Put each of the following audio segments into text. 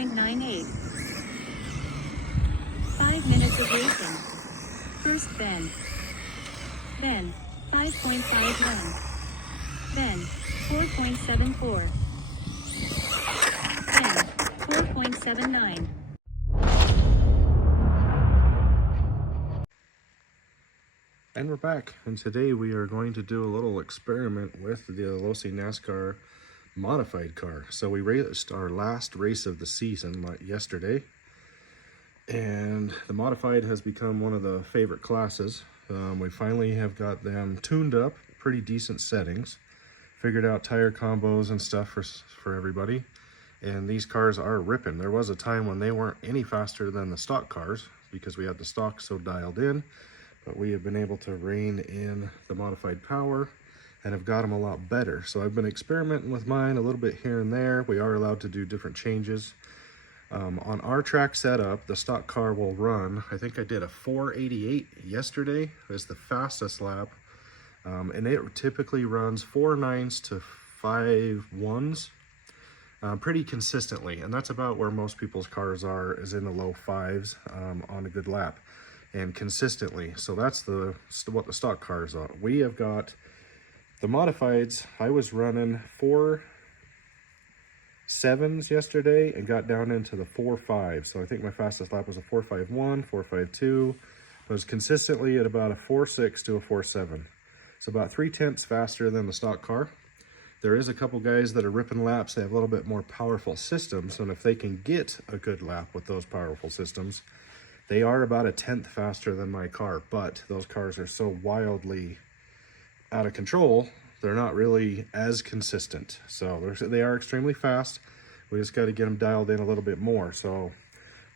5.98. 5 minutes of racing. First bend. Then 5.51. Then 4.74. Then 4.79. And we're back, and today we are going to do a little experiment with the Losi NASCAR modified car. So we raced our last race of the season yesterday, and the modified has become one of the favorite classes. We finally have got them tuned up, pretty decent settings, figured out tire combos and stuff for everybody, and these cars are ripping. There was a time when they weren't any faster than the stock cars because we had the stock so dialed in. But we have been able to rein in the modified power and have got them a lot better. So I've been experimenting with mine a little bit here and there. We are allowed to do different changes. On our track setup, the stock car will run, I think I did a 488 yesterday. It's the fastest lap. And it typically runs 4.9s to 5.1s pretty consistently. And that's about where most people's cars are, is in the low 5s on a good lap. And consistently. So that's what the stock cars are. We have got the modifieds. I was running 4.7s yesterday and got down into the 4.5. So I think my fastest lap was a 4.51, 4.52. I was consistently at about a 4.6 to a 4.7. So about 0.3 faster than the stock car. There is a couple guys that are ripping laps. They have a little bit more powerful systems, and if they can get a good lap with those powerful systems, they are about 1/10 faster than my car, but those cars are so wildly out of control, they're not really as consistent. So they are extremely fast. We just got to get them dialed in a little bit more. So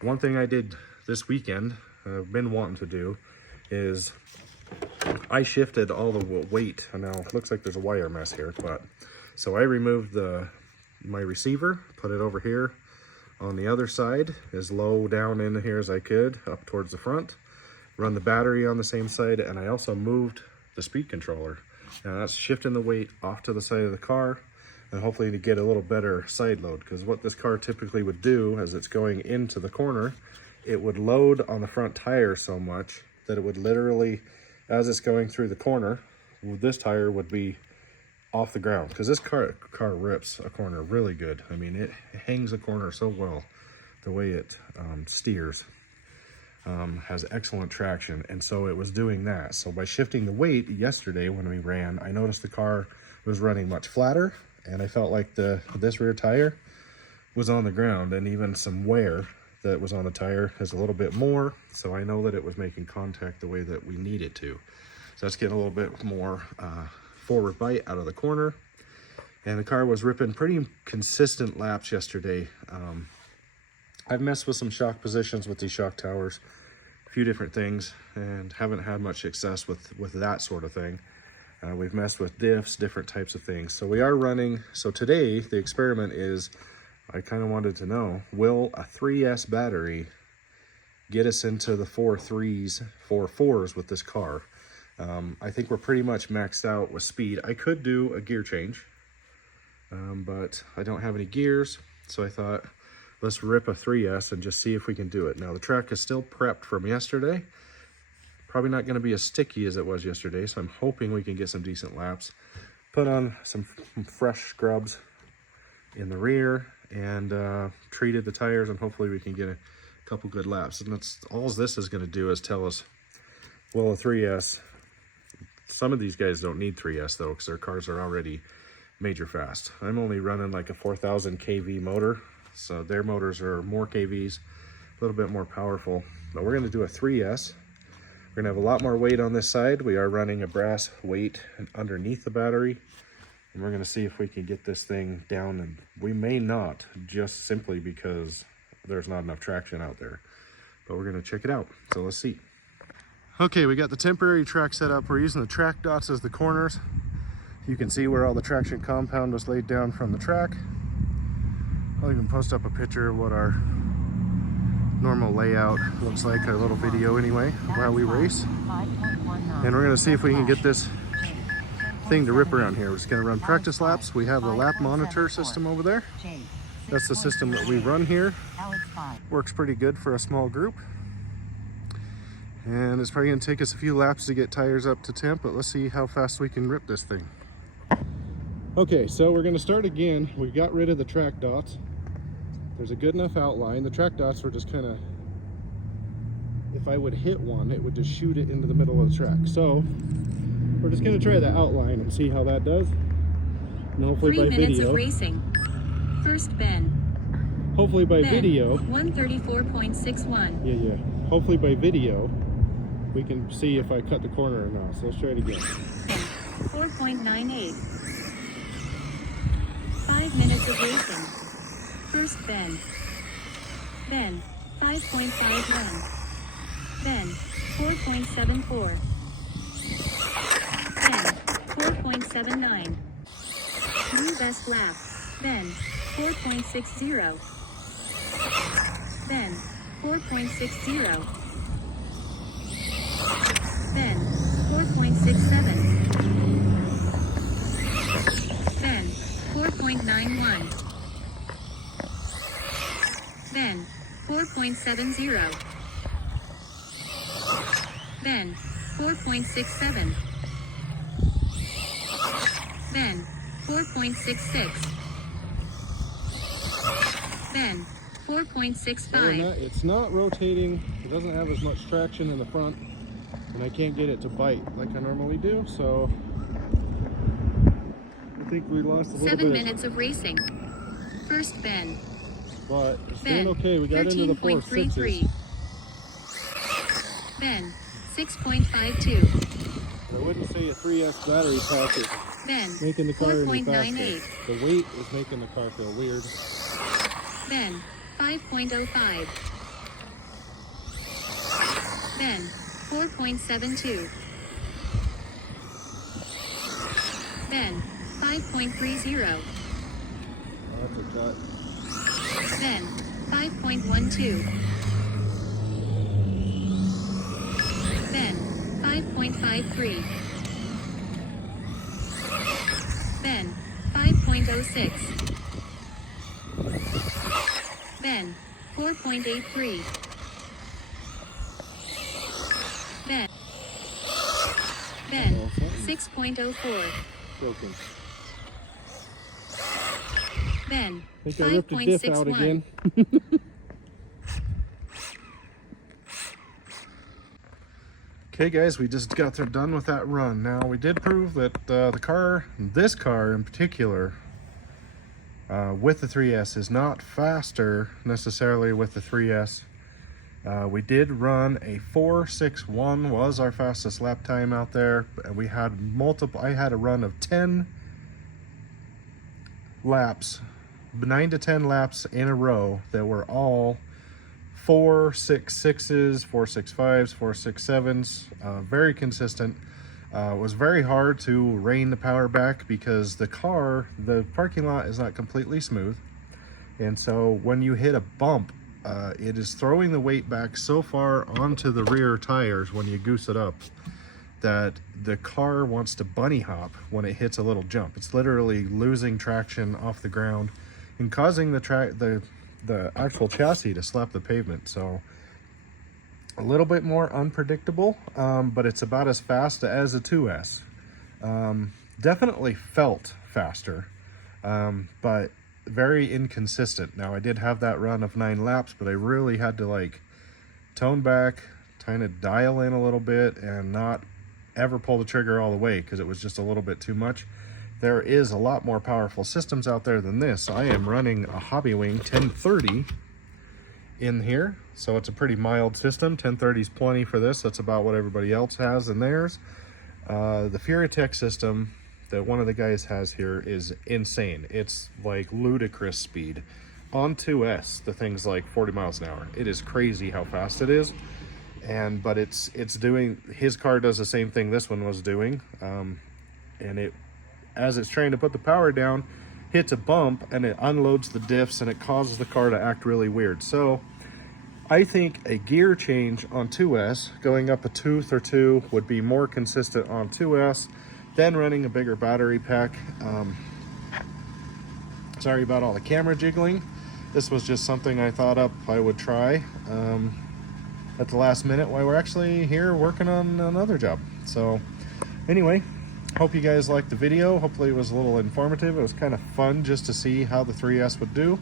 one thing I did this weekend, I've been wanting to do, is I shifted all the weight. Now it looks like there's a wire mess here, but so I removed my receiver, put it over here on the other side, as low down in here as I could, up towards the front, run the battery on the same side, and I also moved the speed controller. Now that's shifting the weight off to the side of the car, and hopefully to get a little better side load, because what this car typically would do as it's going into the corner, it would load on the front tire so much that it would literally, as it's going through the corner, this tire would be off the ground, because this car rips a corner really good. I mean, it hangs a corner so well. The way it steers has excellent traction, and so it was doing that. So by shifting the weight yesterday when we ran, I noticed the car was running much flatter, and I felt like this rear tire was on the ground, and even some wear that was on the tire is a little bit more. So I know that it was making contact the way that we need it to. So that's getting a little bit more forward bite out of the corner, and the car was ripping pretty consistent laps yesterday. I've messed with some shock positions with these shock towers, a few different things, and haven't had much success with that sort of thing. We've messed with diffs, different types of things. So we are running. So today the experiment is, I kind of wanted to know, will a 3S battery get us into the 4.3s, 4.4s with this car? I think we're pretty much maxed out with speed. I could do a gear change, but I don't have any gears. So I thought, let's rip a 3S and just see if we can do it. Now the track is still prepped from yesterday. Probably not going to be as sticky as it was yesterday. So I'm hoping we can get some decent laps. Put on some fresh scrubs in the rear and treated the tires, and hopefully we can get a couple good laps. And that's all this is going to do, is tell us, well, a 3S, some of these guys don't need 3S though, because their cars are already major fast. I'm only running like a 4,000 kV motor, so their motors are more kVs, a little bit more powerful. But we're going to do a 3S. We're going to have a lot more weight on this side. We are running a brass weight underneath the battery, and we're going to see if we can get this thing down. And we may not, just simply because there's not enough traction out there, but we're going to check it out. So let's see. Okay, we got the temporary track set up. We're using the track dots as the corners. You can see where all the traction compound was laid down from the track. I'll even post up a picture of what our normal layout looks like, our little video anyway, while we race. And we're gonna see if we can get this thing to rip around here. We're just gonna run practice laps. We have the lap monitor system over there. That's the system that we run here. Works pretty good for a small group. And it's probably gonna take us a few laps to get tires up to temp, but let's see how fast we can rip this thing. Okay, so we're gonna start again. We got rid of the track dots. There's a good enough outline. The track dots were just kind of, if I would hit one, it would just shoot it into the middle of the track. So we're just gonna try the outline and see how that does. And hopefully 3 by minutes video. of racing. First bend. Hopefully by Bend. video. 134.61. Yeah. Hopefully by video, we can see if I cut the corner or not. So let's try it again. 4.98. 5 minutes of racing. First bend. Bend. 5.51. Bend. 4.74. Bend. 4.79. New best lap. Bend. 4.60. Bend. 4.60. Bend. 4.67. Bend. 4.91. Bend. 4.70. Bend. 4.67. Bend. 4.66. Bend. 4.65. It's not rotating. It doesn't have as much traction in the front, and I can't get it to bite like I normally do. So I think we lost a little 7 bit. minutes of racing. First bend. But it's Bend. doing okay. We got into the 4.6s. Bend. 6.52. I wouldn't say a 3S battery pack is Bend. making the car any 4.98. faster. The weight is making the car feel weird. Bend. 5.05. Bend. 4.72. Bend. 5.30. That's a cut. Bend. 5.12. Bend. 5.53. Bend. 5.06. Bend. 4.83. Bend. Bend. 6.04. Broken. Bend. I think I ripped a diff out 5.61. again. Okay guys, we just got done with that run. Now we did prove that this car in particular, with the 3S is not faster necessarily with the 3S. We did run a 4.61 was our fastest lap time out there. We had I had a run of 10 laps, 9 to 10 laps in a row that were all 4.66s, 4.65s, 4.67s, very consistent. It was very hard to rein the power back because the parking lot is not completely smooth. And so when you hit a bump, it is throwing the weight back so far onto the rear tires when you goose it up that the car wants to bunny hop when it hits a little jump. It's literally losing traction off the ground and causing the actual chassis to slap the pavement. So a little bit more unpredictable, but it's about as fast as a 2S. Definitely felt faster, but very inconsistent. Now I did have that run of 9 laps, but I really had to like tone back, kind of dial in a little bit and not ever pull the trigger all the way because it was just a little bit too much. There is a lot more powerful systems out there than this. I am running a Hobbywing 1030 in here, so it's a pretty mild system. 1030 is plenty for this. That's about what everybody else has in theirs. The Furitech system that one of the guys has here is insane. It's like ludicrous speed. On 2S, the thing's like 40 miles an hour. It is crazy how fast it is. But it's doing, his car does the same thing this one was doing. And it, as it's trying to put the power down, hits a bump and it unloads the diffs and it causes the car to act really weird. So I think a gear change on 2S, going up a tooth or two, would be more consistent on 2S than running a bigger battery pack. Sorry about all the camera jiggling. this was just something I thought up I would try at the last minute while we're actually here working on another job. So anyway, hope you guys liked the video. Hopefully it was a little informative. It was kind of fun just to see how the 3S would do.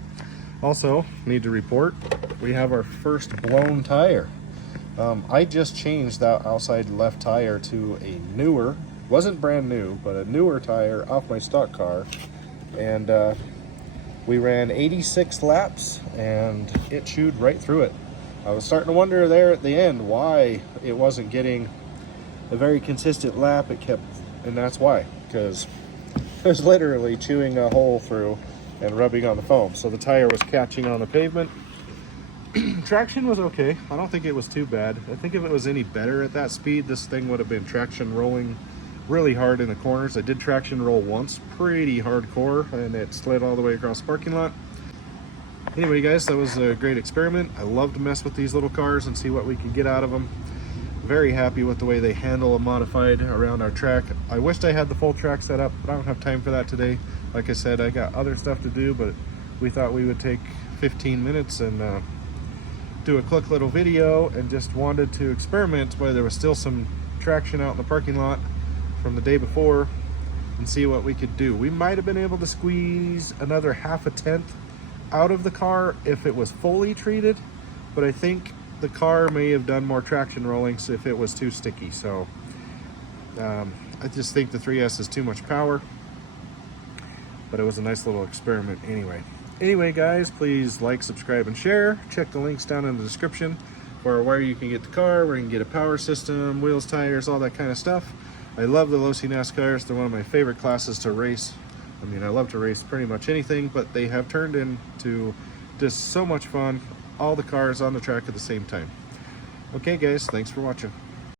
Also, need to report, we have our first blown tire. I just changed that outside left tire to a newer, wasn't brand new, but a newer tire off my stock car. And we ran 86 laps and it chewed right through it. I was starting to wonder there at the end why it wasn't getting a very consistent lap. It kept, and that's why, because it was literally chewing a hole through and rubbing on the foam. So the tire was catching on the pavement. Traction was okay. I don't think it was too bad. I think if it was any better at that speed, this thing would have been traction rolling really hard in the corners. I did traction roll once, pretty hardcore, and it slid all the way across the parking lot. Anyway, guys, that was a great experiment. I love to mess with these little cars and see what we can get out of them. Very happy with the way they handle a modified around our track. I wished I had the full track set up, but I don't have time for that today. Like I said, I got other stuff to do, but we thought we would take 15 minutes and do a quick little video, and just wanted to experiment while there was still some traction out in the parking lot from the day before and see what we could do. We might have been able to squeeze another 1/2 tenth out of the car if it was fully treated, but I think the car may have done more traction rolling if it was too sticky. So I just think the 3S is too much power, but it was a nice little experiment anyway. Anyway, guys, please like, subscribe, and share. Check the links down in the description for where you can get the car, where you can get a power system, wheels, tires, all that kind of stuff. I love the Losi NASCARs. They're one of my favorite classes to race. I mean, I love to race pretty much anything, but they have turned into just so much fun. All the cars on the track at the same time. Okay, guys, thanks for watching.